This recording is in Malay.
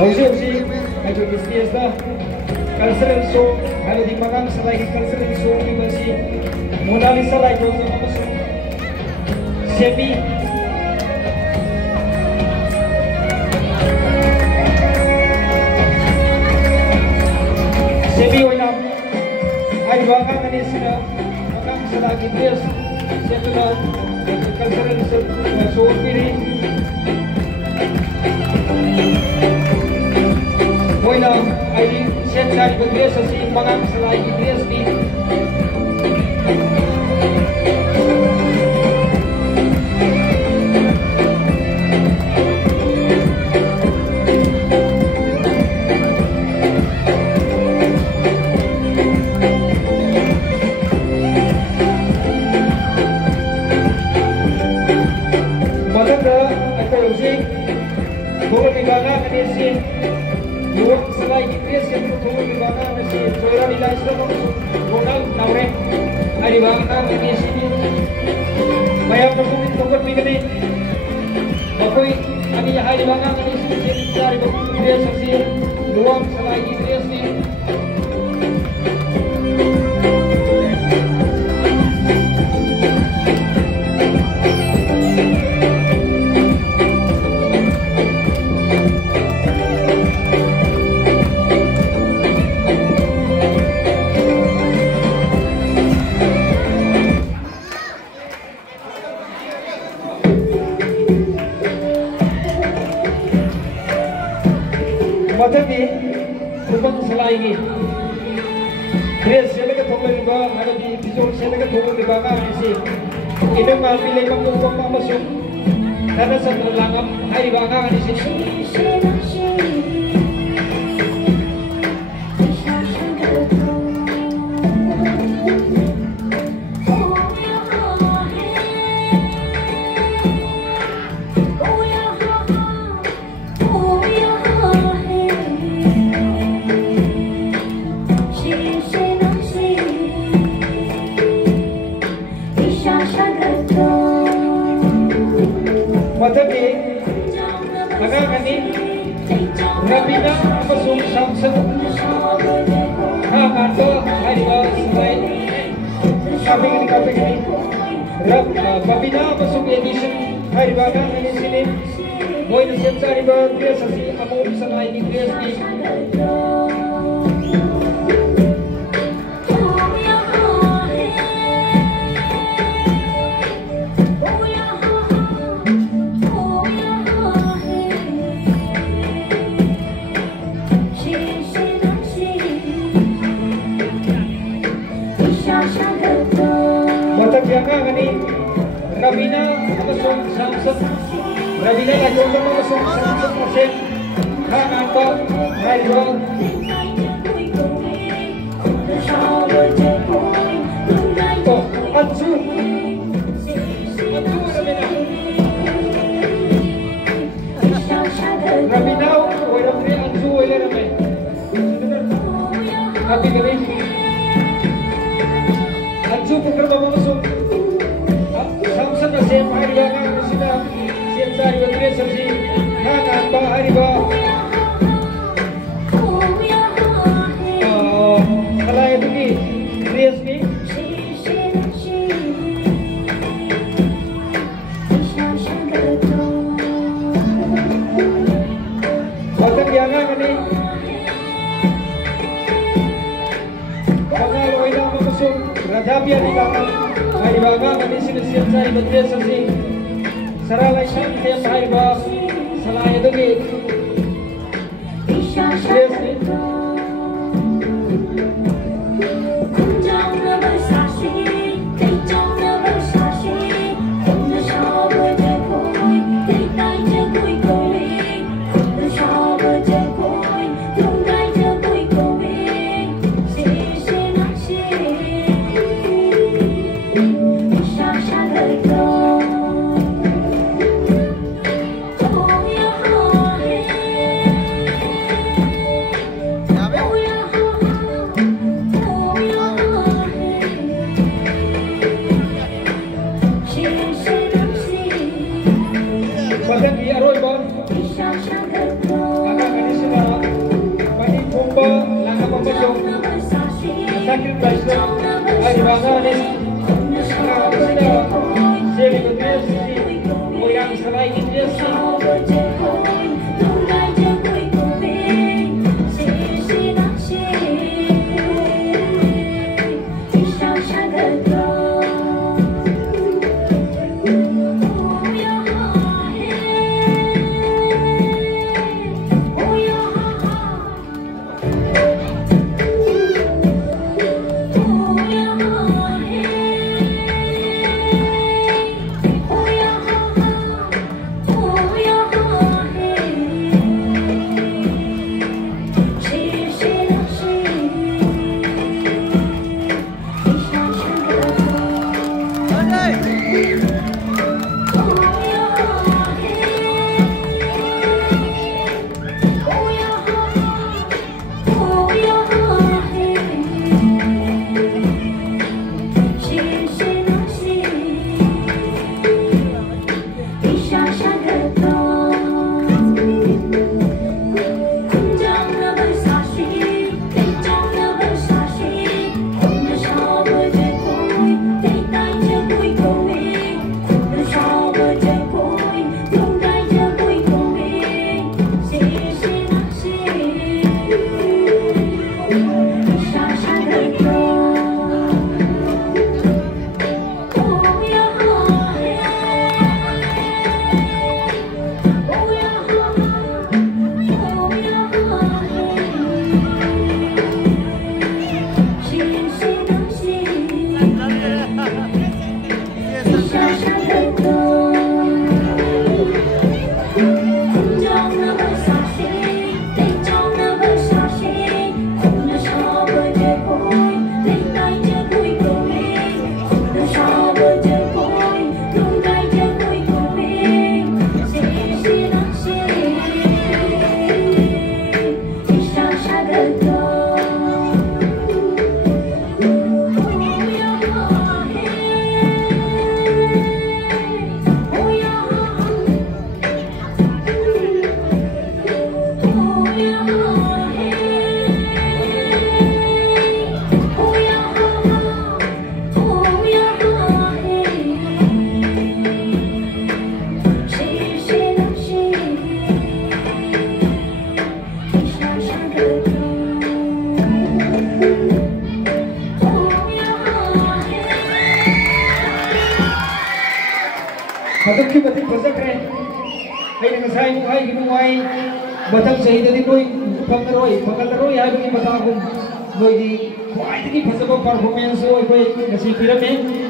Hausi ayo stage da cultural show hari di magang selagi cultural show di masih Mona Lisa lai ko sa Semi oina hari magang ani sila magang selagi dress setelah cultural show piri Oina ai setelah dress asi magang selagi dress ni Tunggu di bawah kondisi dua selai GPS yang tunggu di bawah kondisi soalnya di dalam semua modal naure di bawah kondisi ini bayar tunggu begini makoi kami yang di bawah kondisi dari GPS sesi dua selai GPS ini Matami, kubang selai ini. Dress saya lekat thong lagi bah, ada di visual saya lekat thong lagi bah kan isi. Ini kami lekat kubang masuk. Karena setelah langam hari bah kan isi. Matami, anak ini Rabina masuk Samsung, atau hari baru selai kami ini Rabina masuk edition hari baru ini sini, mau ini siapa hari baru dia sesi kamu bisa naik di dia sini. Matagyaga kani Rabina masuk Samsung Rabina lagi untuk masuk Samsung mesin hang apa radio oh Anju Rabina orang ni Anju orang ramai tapi kali Anju pukul berapa masuk? Samsung masih hari bagang sudah siap cari baterai sersi. Hangat bah hari bah. Kalau itu ni, dress ni. Macam yang apa ni? Bagai loina masuk. Radhapi di belakang, hari belakang kami sini siap cari baterai sesi. Saralai siap siap hari bah, salah itu ni. Yes ni. Bagian biar roy bon. Agak ini sudah Zakir Basra, Ari Bangane, Seri Badresi, Oyang Salai Idresi. Hadapi batik besar keren. Hai dengan saya muai gitu muai. Batak saya tadi koi pengaruh ya begini batak aku. Koi di kuai tadi besar performance koi nasi piramid.